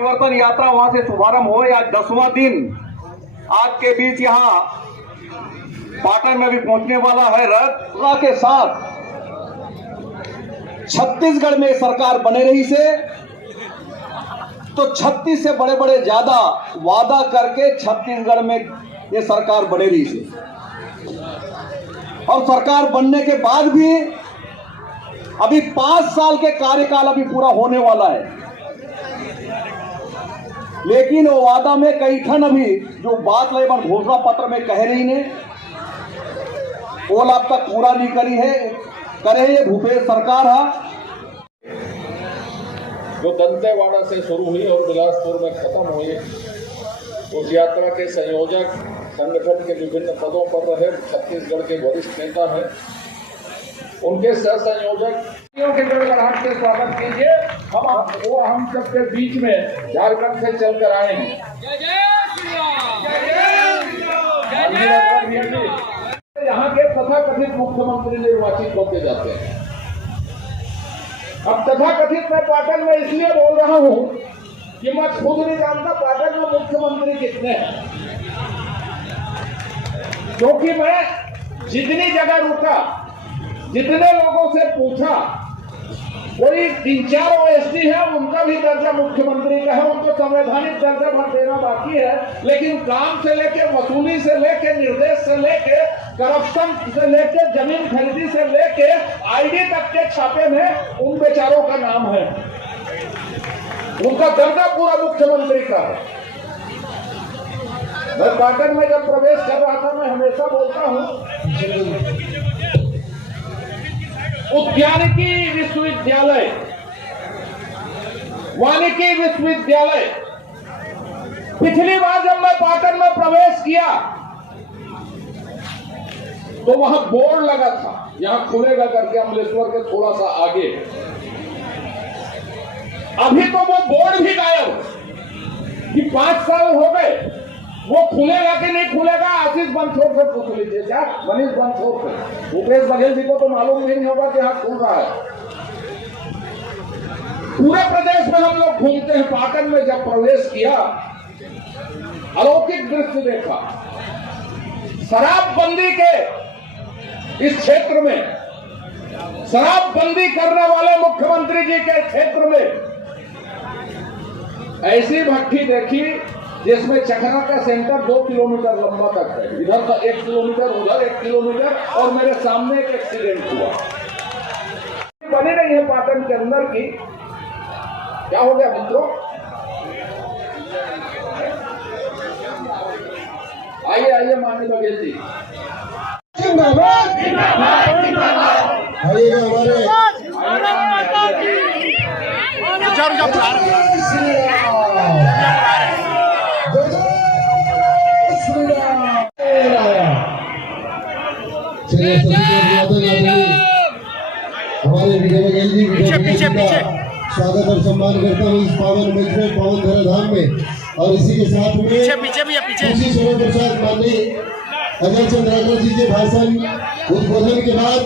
परिवर्तन यात्रा वहां से शुभारंभ हो या 10वां दिन आपके बीच यहाँ पाटन में भी पहुंचने वाला है रथ के साथ। छत्तीसगढ़ में सरकार बने रही से तो 36 से बड़े बड़े ज्यादा वादा करके छत्तीसगढ़ में ये सरकार बने रही से, और सरकार बनने के बाद भी अभी 5 साल के कार्यकाल अभी पूरा होने वाला है, लेकिन वो वादा में कई ठन अभी जो बात लेवन घोषणा पत्र में कह रही ने वो अब तक पूरा नहीं करी है। करे ये भूपेश सरकार है जो दंतेवाड़ा से शुरू हुई और बिलासपुर में खत्म हुई। उस यात्रा के संयोजक संगठन के विभिन्न पदों पर रहे छत्तीसगढ़ के वरिष्ठ नेता हैं, उनके सह संयोजक के गड़गड़ाहट से स्वागत कीजिए। हम सबके बीच में झारखंड से चलकर आए हैं। यहाँ के तथाकथित मुख्यमंत्री निर्वाचित होते जाते हैं। अब तथाकथित मैं पाटन में इसलिए बोल रहा हूँ कि मैं खुद नहीं जानता पाटन में मुख्यमंत्री कितने हैं, क्योंकि मैं जितनी जगह रुका, जितने लोगों से पूछा, कोई 3-4 ओएसडी है, उनका भी दर्जा मुख्यमंत्री का है, उनको संवैधानिक दर्जा भर देना बाकी है, लेकिन काम से लेके, वसूली से लेके, निर्देश से लेके, करप्शन से लेके, जमीन खरीदी से लेके आईडी तक के छापे में उन बेचारों का नाम है। उनका दर्जा पूरा मुख्यमंत्री का है। मैं पाटन में जब प्रवेश कर रहा था, मैं हमेशा बोलता हूं उद्यानिकी विश्वविद्यालय, वानिकी विश्वविद्यालय, पिछली बार जब मैं पाटन में प्रवेश किया तो वहां बोर्ड लगा था, यहां खुलेगा करके, अमलेश्वर के थोड़ा सा आगे। अभी तो वो बोर्ड भी गायब कि 5 साल हो गए, वो खुलेगा कि नहीं खुलेगा आशीष बंसोड़ से पूछ लीजिए, क्या मनीष बंसोड़ से। भूपेश बघेल जी को तो मालूम नहीं होगा कि यहाँ खुल रहा है। पूरे प्रदेश में हम लोग घूमते हैं। पाटन में जब प्रवेश किया, अलौकिक दृश्य देखा। शराबबंदी के इस क्षेत्र में, शराबबंदी करने वाले मुख्यमंत्री जी के क्षेत्र में ऐसी भट्टी देखी जिसमें चखना का सेंटर 2 किलोमीटर लंबा तक है। इधर का 1 किलोमीटर, उधर 1 किलोमीटर, और मेरे सामने एक एक्सीडेंट हुआ। बनी नहीं है पाटन के अंदर की। क्या हो गया मित्रों? आइए आइए माननीय बघेल जी। हमारे विजय बघेल जी स्वागत और सम्मान करता हूँ इस पावन मंच में, पावन धराधाम में। और इसी के साथ में श्री सूर्य प्रसाद माननीय अजय चंद्राकर जी के भाषण उद्बोधन के बाद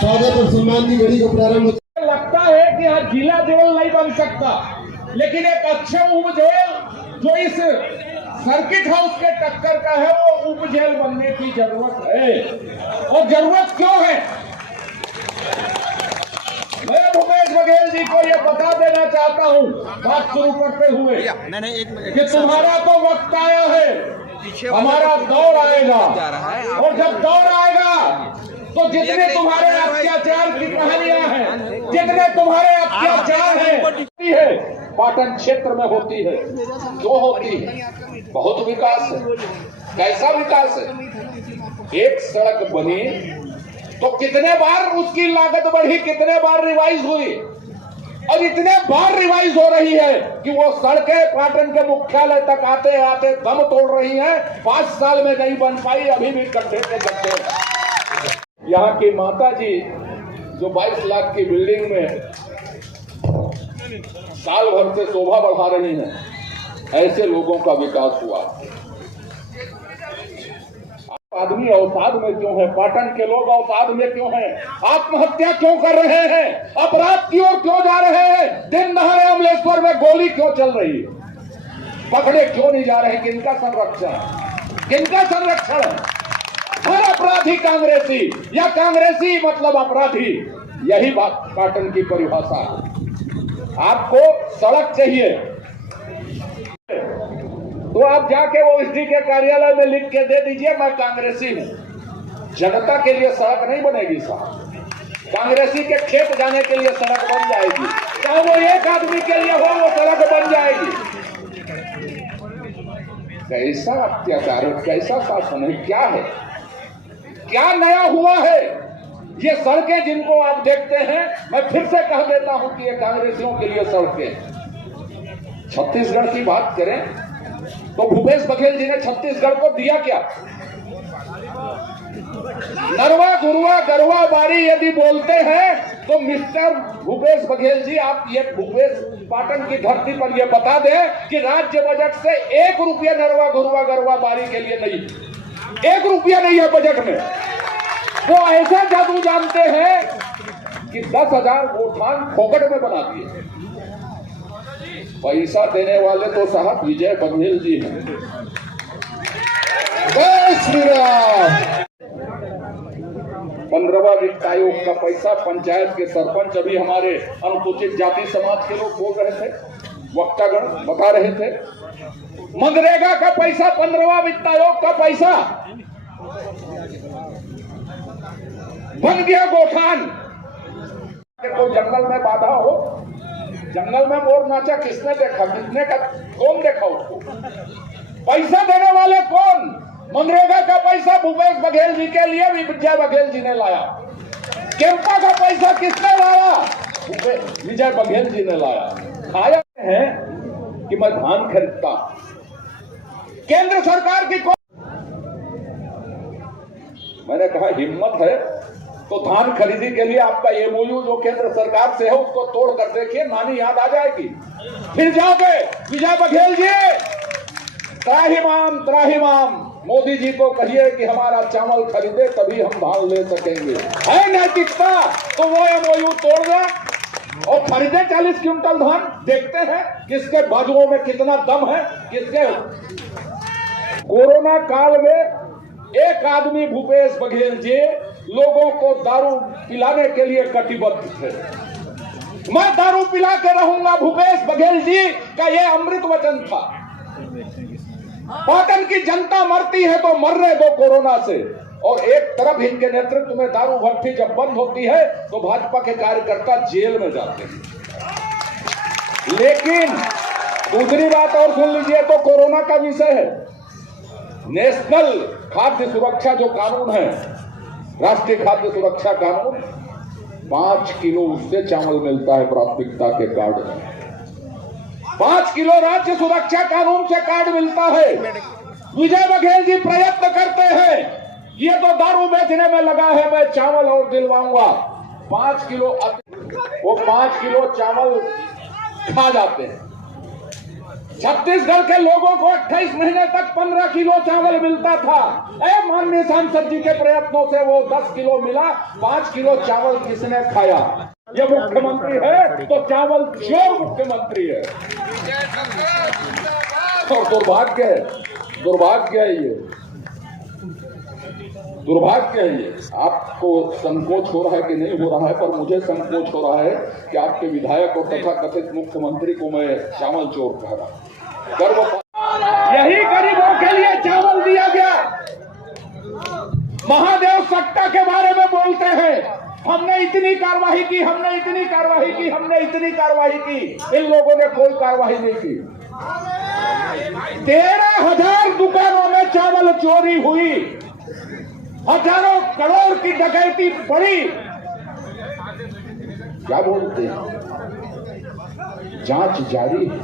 स्वागत और सम्मान की घड़ी को प्रारंभ होता। लगता है कि यहाँ जिला जेल नहीं बन सकता, लेकिन एक अच्छे उप जेल जो इस सर्किट हाउस के टक्कर का है, वो उप जेल बनने की जरूरत है। और जरूरत क्यों है? मैं भूपेश बघेल जी को ये बता देना चाहता हूँ बात शुरू करते हुए कि तुम्हारा तो वक्त आया है, हमारा दौर आएगा। और जब दौर आएगा तो जितने तुम्हारे अत्याचार की कहानियां हैं, जितने तुम्हारे अत्याचार हैं, पाटन क्षेत्र में होती है। क्यों होती है? बहुत विकास है। कैसा विकास है? एक सड़क बनी तो कितने बार उसकी लागत बढ़ी, कितने बार रिवाइज हुई, और इतने बार रिवाइज हो रही है कि वो सड़कें पाटन के मुख्यालय तक आते आते दम तोड़ रही हैं। 5 साल में नहीं बन पाई, अभी भी गड्ढे के गड्ढे। यहाँ की माता जी जो 22 लाख की बिल्डिंग में साल भर से शोभा बढ़ा रही हैं, ऐसे लोगों का विकास हुआ। आदमी अवसाद में क्यों है? पाटन के लोग अवसाद में क्यों हैं? आत्महत्या क्यों कर रहे हैं? अपराध की ओर क्यों जा रहे हैं? दिन दहाड़े अमलेश्वर में गोली क्यों चल रही है? पकड़े क्यों नहीं जा रहे? किनका संरक्षण? किनका संरक्षण है? हर अपराधी कांग्रेसी या कांग्रेसी मतलब अपराधी, यही बात पाटन की परिभाषा है। आपको सड़क चाहिए तो आप जाके वो एसडी के कार्यालय में लिख के दे दीजिए मैं कांग्रेसी हूं। जनता के लिए सड़क नहीं बनेगी साहब, कांग्रेसी के खेत जाने के लिए सड़क बन जाएगी, चाहे वो एक आदमी के लिए हो वो सड़क बन जाएगी। कैसा अत्याचार है, कैसा शासन है, क्या है, क्या नया हुआ है? ये सड़कें जिनको आप देखते हैं, मैं फिर से कह देता हूं कि ये कांग्रेसियों के लिए सड़कें। छत्तीसगढ़ की बात करें तो भूपेश बघेल जी ने छत्तीसगढ़ को दिया क्या? नरवा गुरुआ गरवा बारी यदि बोलते हैं तो मिस्टर भूपेश बघेल जी आप ये भूपेश पाटन की धरती पर ये बता दें कि राज्य बजट से 1 रुपया नरवा गुरुआ गरवा बारी के लिए नहीं, 1 रुपया नहीं है बजट में। वो ऐसा जादू जानते हैं कि 10,000 गोठान फोकट में बना दिए। पैसा देने वाले तो साहब विजय बघेल जी हैं। जय श्री राम। 15वां वित्त आयोग का पैसा पंचायत के सरपंच, अभी हमारे अनुसूचित जाति समाज के लोग बोल रहे थे, वक्तागण बता रहे थे, मनरेगा का पैसा, 15वां वित्त आयोग का पैसा बन गया गोठान। कोई जंगल में बाधा हो, जंगल में मोर नाचा किसने देखा? किसने का कौन देखा उसको? पैसा देने वाले कौन? मनरेगा का पैसा भूपेश बघेल जी के लिए विजय बघेल जी ने लाया। कैंपा का पैसा किसने लाया? विजय बघेल जी ने लाया। खाया है कि मैं धान खरीदता, केंद्र सरकार की मैंने कहा हिम्मत है तो धान खरीदी के लिए आपका एमओयू जो केंद्र सरकार से है उसको तोड़ कर देखिए, नानी याद आ जाएगी। फिर जाओगे विजय बघेल जी, त्राहिमाम त्राहिमाम, मोदी जी को कहिए कि हमारा चावल खरीदे तभी हम धान ले सकेंगे। है नैतिकता तो वो एमओयू तोड़ दे और खरीदे 40 क्विंटल धान। देखते हैं किसके बाजुओं में कितना दम है, किसके। कोरोना काल में एक आदमी भूपेश बघेल जी लोगों को दारू पिलाने के लिए कटिबद्ध थे। मैं दारू पिला के रहूंगा, भूपेश बघेल जी का यह अमृत वचन था। पाटन की जनता मरती है तो मरने दो कोरोना से, और एक तरफ इनके नेतृत्व में दारू भट्टी जब बंद होती है तो भाजपा के कार्यकर्ता जेल में जाते हैं। लेकिन दूसरी बात और सुन लीजिए, तो कोरोना का विषय है, नेशनल खाद्य सुरक्षा जो कानून है, राष्ट्रीय खाद्य सुरक्षा कानून, 5 किलो उससे चावल मिलता है प्राथमिकता के कार्ड में। 5 किलो राज्य सुरक्षा कानून से कार्ड मिलता है। विजय बघेल जी प्रयत्न करते हैं, ये तो दारू बेचने में लगा है, मैं चावल और दिलवाऊंगा। 5 किलो, वो 5 किलो चावल खा जाते हैं। छत्तीसगढ़ के लोगों को 28 महीने तक 15 किलो चावल मिलता था। माननीय सांसद जी के प्रयत्नों से वो 10 किलो मिला। 5 किलो चावल किसने खाया? ये मुख्यमंत्री है तो चावल चोर मुख्यमंत्री है। और दुर्भाग्य है, दुर्भाग्य है ये, दुर्भाग्य है ये। आपको संकोच हो रहा है कि नहीं हो रहा है, पर मुझे संकोच हो रहा है कि आपके विधायक और तथा कथित मुख्यमंत्री को मैं चावल चोर कह रहा हूं। यही गरीबों के लिए चावल दिया गया। महादेव सट्टा के बारे में बोलते हैं, हमने इतनी कार्रवाई की, हमने इतनी कार्रवाई की, हमने इतनी कार्रवाई की। इन लोगों ने कोई कार्रवाई नहीं की। 13,000 दुकानों में चावल चोरी हुई, हजारों करोड़ की डकैती पड़ी। क्या बोलते हैं? जांच जारी है।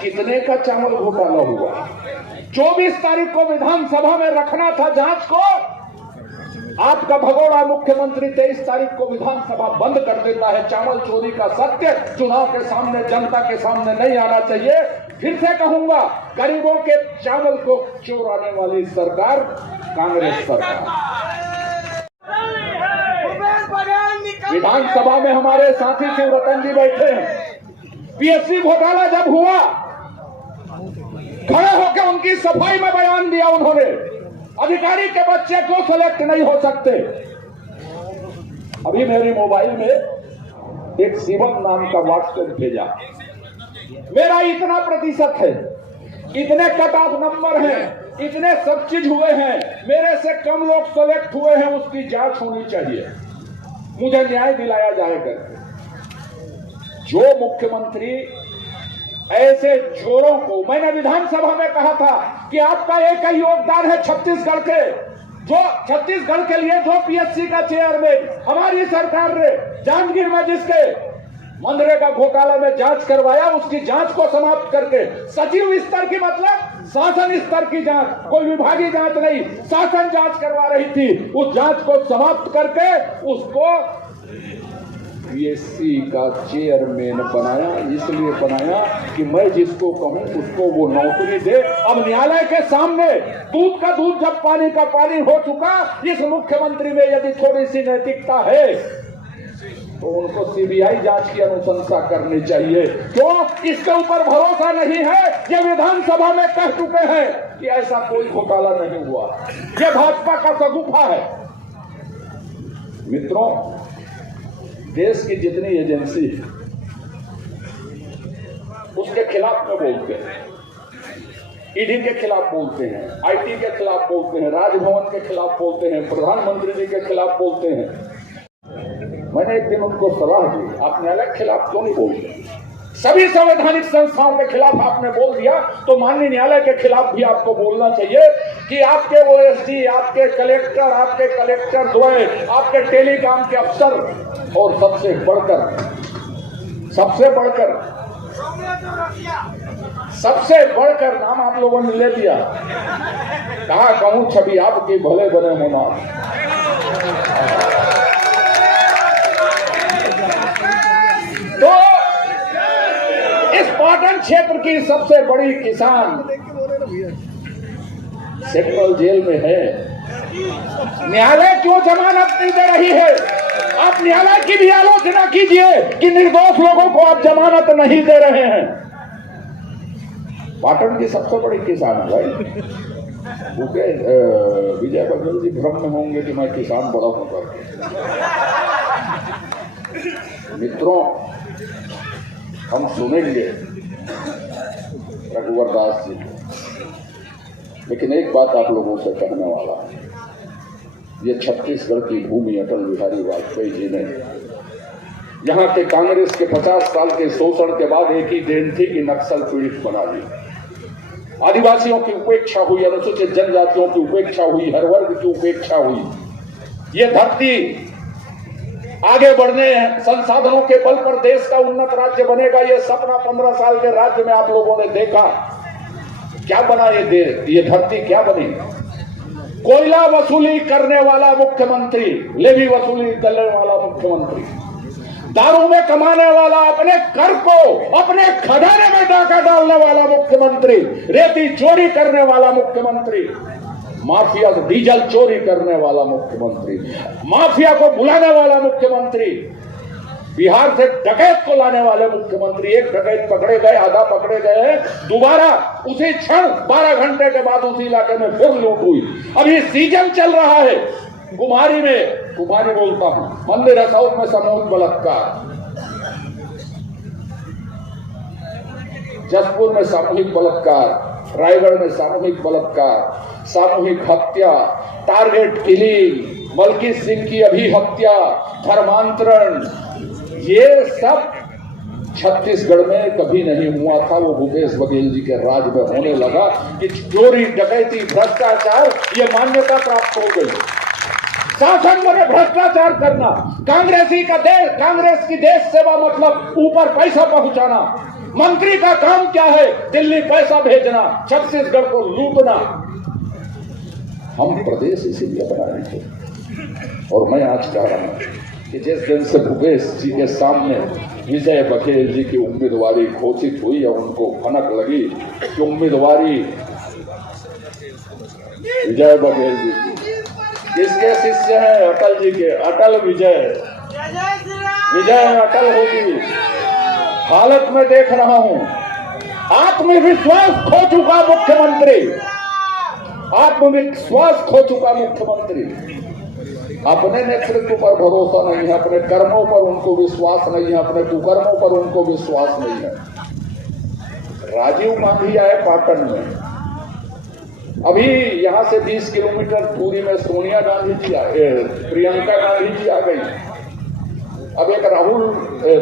कितने का चावल घोटाला हुआ? 24 तारीख को विधानसभा में रखना था जांच को। आपका भगोड़ा मुख्यमंत्री 23 तारीख को विधानसभा बंद कर देता है। चावल चोरी का सत्य चुनाव के सामने, जनता के सामने नहीं आना चाहिए। फिर से कहूंगा, गरीबों के चावल को चोराने वाली सरकार कांग्रेस सरकार। विधानसभा में हमारे साथी शिवरतन जी बैठे हैं। पीएससी घोटाला जब हुआ, खड़े होकर उनकी सफाई में बयान दिया उन्होंने, अधिकारी के बच्चे क्यों सेलेक्ट नहीं हो सकते। अभी मेरे मोबाइल में एक शिवम नाम का व्हाट्सएप भेजा, मेरा इतना प्रतिशत है, इतने कट ऑफ नंबर हैं, इतने सब चीज हुए हैं, मेरे से कम लोग सेलेक्ट हुए हैं, उसकी जांच होनी चाहिए, मुझे न्याय दिलाया जाएगा। जो मुख्यमंत्री ऐसे चोरों को, मैंने विधानसभा में कहा था कि आपका एक ही योगदान है छत्तीसगढ़ के, जो छत्तीसगढ़ के लिए जो पीएससी का चेयरमैन हमारी सरकार ने जांजगीर में जिसके मनरेगा घोटाला में जांच करवाया, उसकी जांच को समाप्त करके सचिव स्तर की, मतलब शासन स्तर की जांच, कोई विभागीय जांच नहीं, शासन जांच करवा रही थी, उस जांच को समाप्त करके उसको पीएससी का चेयरमैन बनाया। इसलिए बनाया कि मैं जिसको कहूं उसको वो नौकरी दे। अब न्यायालय के सामने दूध का दूध जब पानी का पानी हो चुका, इस मुख्यमंत्री में यदि थोड़ी सी नैतिकता है तो उनको सीबीआई जांच की अनुशंसा करनी चाहिए। क्यों? इसके ऊपर भरोसा नहीं है। ये विधानसभा में कह चुके हैं कि ऐसा कोई घोटाला नहीं हुआ, ये भाजपा का सगुफा है। मित्रों, देश की जितनी एजेंसी है उसके खिलाफ में बोलते हैं, ईडी के खिलाफ बोलते हैं, आईटी के खिलाफ बोलते हैं, राजभवन के खिलाफ बोलते हैं, प्रधानमंत्री जी के खिलाफ बोलते हैं। मैंने एक दिन उनको सलाह दी, आप न्यायालय के खिलाफ क्यों नहीं बोलते? सभी संवैधानिक संस्थाओं के खिलाफ आपने बोल दिया, तो माननीय न्यायालय के खिलाफ भी आपको बोलना चाहिए कि आपके ओएसडी, आपके कलेक्टर द्वय, आपके टेलीकॉम के अफसर, और सबसे बढ़कर नाम आप लोगों ने ले दिया, कहा कहूं छवि आपकी भले बने होना। तो इस पाटन क्षेत्र की सबसे बड़ी किसान सेंट्रल जेल में है। न्यायालय क्यों जमानत नहीं दे रही है? आप न्यायालय की भी आलोचना कीजिए कि निर्दोष लोगों को आप जमानत नहीं दे रहे हैं। पाटन की सबसे बड़ी किसान है भाई। भूखे विजय बघेल जी भ्रम में होंगे कि मैं किसान बड़ा होकर। मित्रों, हम सुनेंगे रघुवर दास जी, लेकिन एक बात आप लोगों से कहने वाला है, ये छत्तीसगढ़ की भूमि अटल बिहारी वाजपेयी जी ने, यहाँ के कांग्रेस के 50 साल के शोषण के बाद एक ही देन थी कि नक्सल पीड़ित बना दी। आदिवासियों की उपेक्षा हुई, अनुसूचित जनजातियों की उपेक्षा हुई, हर वर्ग की उपेक्षा हुई। ये धरती आगे बढ़ने संसाधनों के बल पर देश का उन्नत राज्य बनेगा, ये सपना 15 साल के राज्य में आप लोगों ने देखा। क्या बना ये धरती क्या बनी? कोयला वसूली करने वाला मुख्यमंत्री, लेवी वसूली करने वाला मुख्यमंत्री, दारू में कमाने वाला, अपने कर को अपने खजाने में डाका डालने वाला मुख्यमंत्री, रेती चोरी करने वाला मुख्यमंत्री, माफिया को डीजल चोरी करने वाला मुख्यमंत्री, माफिया को बुलाने वाला मुख्यमंत्री, बिहार से डकैत को लाने वाले मुख्यमंत्री। एक डकैत पकड़े गए, आधा पकड़े गए, दोबारा उसी क्षण 12 घंटे के बाद उसी इलाके में फिर लूट हुई। अभी सीजन चल रहा है। कुमारी बोलता हूं, मंदिर हसौद में सामूहिक बलात्कार, जसपुर में सामूहिक बलात्कार, रायगढ़ में सामूहिक बलात्कार, सामूहिक हत्या, टारगेट किलिंग, मलकी सिंह की अभी हत्या, धर्मांतरण, ये सब छत्तीसगढ़ में कभी नहीं हुआ था। वो भूपेश बघेल जी के राज में होने लगा कि चोरी, डकैती, भ्रष्टाचार ये मान्यता प्राप्त हो गई। शासन बने भ्रष्टाचार करना, कांग्रेस की देश सेवा मतलब ऊपर पैसा पहुंचाना। मंत्री का काम क्या है? दिल्ली पैसा भेजना, छत्तीसगढ़ को लूटना। हम प्रदेश इसीलिए बनाए थे। और मैं आज कह रहा हूं कि जिस दिन से भूपेश जी के सामने विजय बघेल जी की उम्मीदवारी घोषित हुई और उनको भनक लगी कि उम्मीदवारी विजय बघेल जी किसके शिष्य हैं? अटल जी के। अटल विजय, विजय अटल होगी। हालत में देख रहा हूं, आत्मविश्वास खो चुका मुख्यमंत्री, आत्मविश्वास खो चुका मुख्यमंत्री। अपने नेतृत्व पर भरोसा नहीं है, अपने कर्मों पर उनको विश्वास नहीं है, अपने कुकर्मों पर उनको विश्वास नहीं है। राजीव गांधी आए पाटन में, अभी यहां से 20 किलोमीटर दूरी में सोनिया गांधी जी प्रियंका गांधी जी आ गई। अब एक राहुल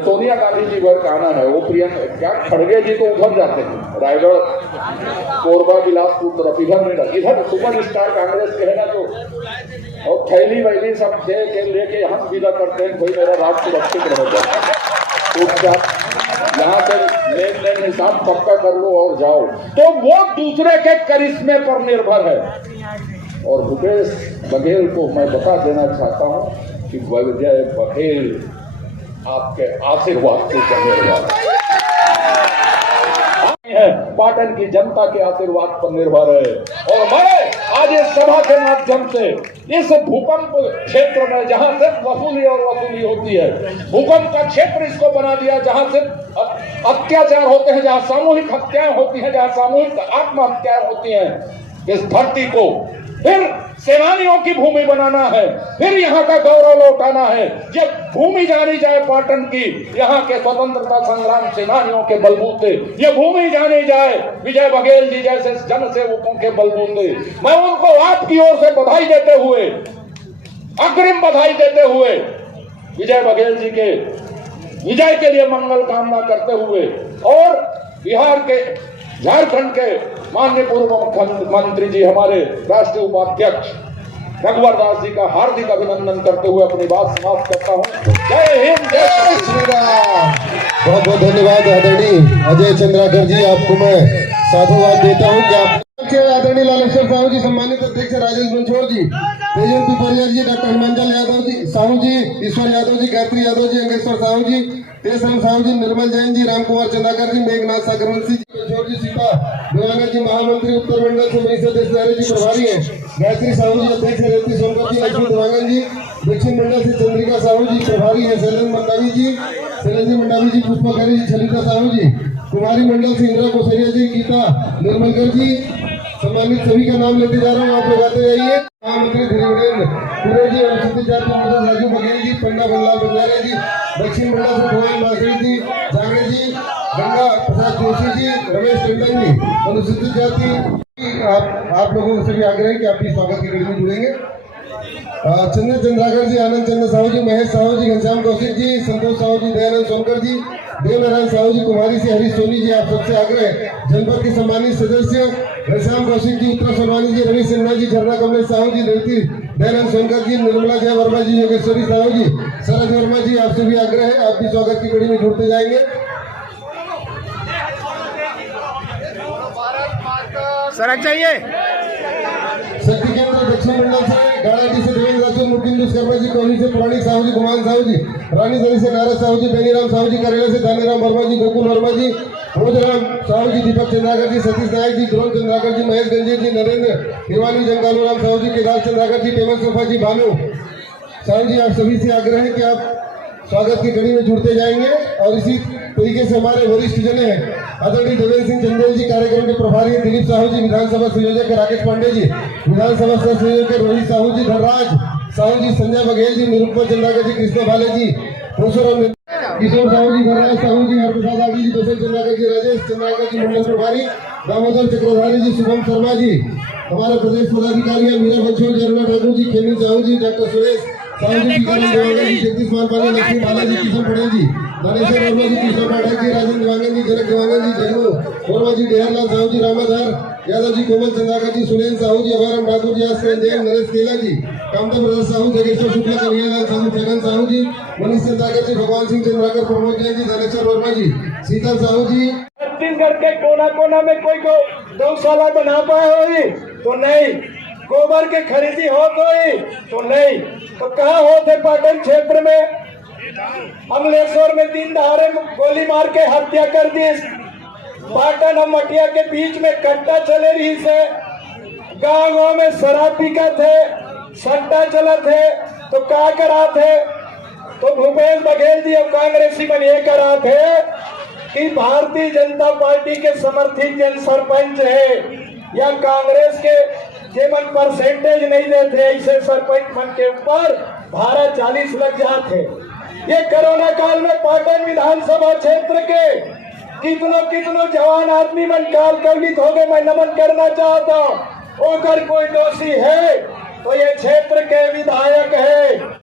सोनिया गांधी जी घर का आना है, वो प्रियंका क्या खड़गे जी तो उधर जाते हैं, रायगढ़ कोरबा बिलासपुर तरफ, इधर नहीं, इधर सुपर स्टार कांग्रेस के है ना जो, और थैली वैली सब दे के लेके यहाँ सुविधा करते हैं, भाई मेरा राज सुरक्षित रह जाए, तो क्या यहाँ से लेन देन हिसाब पक्का कर लो और जाओ। तो वो दूसरे के करिश्मे पर निर्भर है। और भूपेश बघेल को मैं बता देना चाहता हूँ कि विजय बघेल आपके आशीर्वाद से निर्भर है, पाटन की जनता के आशीर्वाद पर निर्भर है। और मैं आज इस सभा के माध्यम से इस भूकंप क्षेत्र में जहां से वसूली और वसूली होती है, भूकंप का क्षेत्र इसको बना दिया, जहां से अत्याचार होते हैं, जहां सामूहिक हत्याएं होती हैं, जहां सामूहिक आत्महत्याएं होती हैं, इस धरती को फिर सेनानियों की भूमि बनाना है, फिर यहाँ का गौरव लौटाना है। जब भूमि जानी जाए पाटन की, यहाँ के स्वतंत्रता संग्राम सेनानियों के बलबूते, ये भूमि जानी जाए विजय बघेल जी जैसे जन सेवकों के बलबूते। मैं उनको आपकी ओर से बधाई देते हुए, अग्रिम बधाई देते हुए, विजय बघेल जी के विजय के लिए मंगल कामना करते हुए, और बिहार के, झारखंड के माननीय पूर्व मुख्यमंत्री जी, हमारे राष्ट्रीय उपाध्यक्ष रघुवर दास जी का हार्दिक अभिनंदन करते हुए अपनी बात समाप्त करता हूं। जय हिंद, जय श्री राम। बहुत बहुत धन्यवाद आदरणीय अजय चंद्राकर जी, आपको मैं साधुवाद देता हूँ कि आप आदरणीय लालेश्वर साहू जी, सम्मानित अध्यक्ष राजेश बंछोड़ जी, तेजस्वी परियार जी, डॉक्टर हिमांचल यादव जी, साहू जी, ईश्वर यादव जी, गायत्री यादव जी, अंगेश्वर साहू जी, तेजराम साहू जी, निर्मल जैन जी, राम कुमार चंद्राकर जी, मेघनाथ सागरवंशी जी, बंछोड़ जी, सीता देवांगन जी, महामंत्री उत्तर मंडल से मनीषा देशधारी जी प्रभारी है, गायत्री साहू जी अध्यक्ष, रेवती सोनकर जी, लक्ष्मी देवांगन जी, दक्षिण मंडल से चंद्रिका साहू जी प्रभारी है, शैलेंद्र मंडावी जी, पुष्पकारी जी, छलिता साहू जी, कुमारी मंडल से इंदिरा कोसरिया जी, गीता निर्मलकर जी, सम्मानित सभी का नाम लेते जा रहा हूँ, आप लोग आते जाइए। महामंत्री धीरेन्द्र पूरे जी, अनुसूचित जाति मंडल राजू बघेल जी, पंडा बल्लाल बंजारे जी, दक्षिण मंडल से भुवन बासरी जी, जांगे जी, गंगा प्रसाद जोशी जी, रमेश टंडन जी, अनुसूचित जाति। आप लोगों से भी आग्रह है कि आप भी स्वागत की कड़ी में जुड़ेंगे। चंद्र चंद्राकर जी, आनंद चंद्र साहू जी, महेश साहू जी, घनश्याम कौशिक जी, संतोष साहू जी, दयानंद सोनकर जी, देवनारायण साहू जी, कुमारी से हरीश सोनी जी, आप सबसे आग्रह है। जनपद के सम्मानित सदस्य घनश्याम कौशिक जी, उत्तरा सोनवानी जी, रवि सिन्हा जी, झरना कमलेश साहू जी, रेवती दयानंद सोनकर जी, निर्मला जय वर्मा जी, योगेश्वरी साहू जी, सरज वर्मा जी, आपसे भी आग्रह है, आप भी स्वागत की कड़ी में जुड़ते जाएंगे। सड़क चाहिए। शक्ति केंद्र दक्षिण मंडल से गाड़ाडी से देवेंद्र राठौर, मुकिंदु शर्मा जी, कोहली से पुरानी साहू जी, गुमान साहू जी, रानीदरी से नारायण साहू जी, बेनीराम साहू जी, करेला से दानीराम वर्मा जी, गोकुल वर्मा जी, भोजराम साहू जी, दीपक चंद्राकर जी, सतीश नायक जी, ध्रुव चंद्राकर जी, महेश गंजीर जी, नरेंद्र हिरवानी, जंगालू राम साहू जी, केदार चंद्राकर जी, पेमन सोफा जी, भानु साहू जी, आप सभी से आग्रह है कि आप स्वागत की कड़ी में जुड़ते जाएंगे। और इसी तरीके से हमारे वरिष्ठ जन है आदरणीय देवेंद्र सिंह चंदेल जी, कार्यक्रम के प्रभारी है, दिलीप साहू जी, विधानसभा संयोजक राकेश पांडे जी, विधानसभा सह संयोजक रोहित साहू जी, धनराज साहू जी, संजय बघेल जी, निरुपमा चंद्राकर जी, कृष्ण भाले जी, किशोर साहू जी, धनराज साहू जी, हरप्रसाद आगी जी, बसंत चंद्राकर जी, राजेश चंद्राकर जी, मंडल प्रभारी दामोदर चक्रधारी जी, शुभम शर्मा जी, हमारे प्रदेश पदाधिकारी मीरा बंछोड़ जी, अरुणा ठाकुर जी, खेमी साहू जी, डॉक्टर सुरेश साहू जी, जगदीश मालपानी, लक्ष्मी बालाजी, किशन पटेल जी, धनेश्वर वर्मा जी, कृष्ण पाठक जी, राजेंद्र देवांगन जी, जनक देवांगन जी, जगनू वर्मा जी, डेहरलाल साहू जी, रामाधार यादव जी, कोमल चंद्राकर जी, सुनील साहू जी, अभाराम ठाकुर जी, आश्रय जैन, नरेश केला जी, कामता प्रसाद साहू, जगेश्वर शुक्ला, कन्हैयालाल साहू, जगन साहू जी, मनीष चंद्राकर जी, भगवान सिंह चंद्राकर, प्रमोद जैन जी, धनेश्वर वर्मा जी, शीतल साहू जी। छत्तीसगढ़ के कोना कोना में कोई गौशाला बना पाए होगी तो नहीं, गोबर के खरीदी हो कोई तो नहीं, तो कहाँ होते पाटन क्षेत्र में अमलेश्वर में दिन दहाड़े गोली मार के हत्या कर दी। पाटन और मटिया के बीच में कट्टा चले रही से, गांव गांव में शराब पीका थे, सट्टा चला थे, तो क्या करा थे? तो भूपेश बघेल जी और कांग्रेसी मन ये करा थे कि भारतीय जनता पार्टी के समर्थित जन सरपंच है या कांग्रेस के जेमन परसेंटेज नहीं देते, ऐसे सरपंच मन के ऊपर धारा 40 लग जाते। ये कोरोना काल में पाटन विधानसभा क्षेत्र के कितनों जवान आदमी मन काल कवलित हो गए। मैं नमन करना चाहता हूँ। अगर कोई दोषी है तो ये क्षेत्र के विधायक है।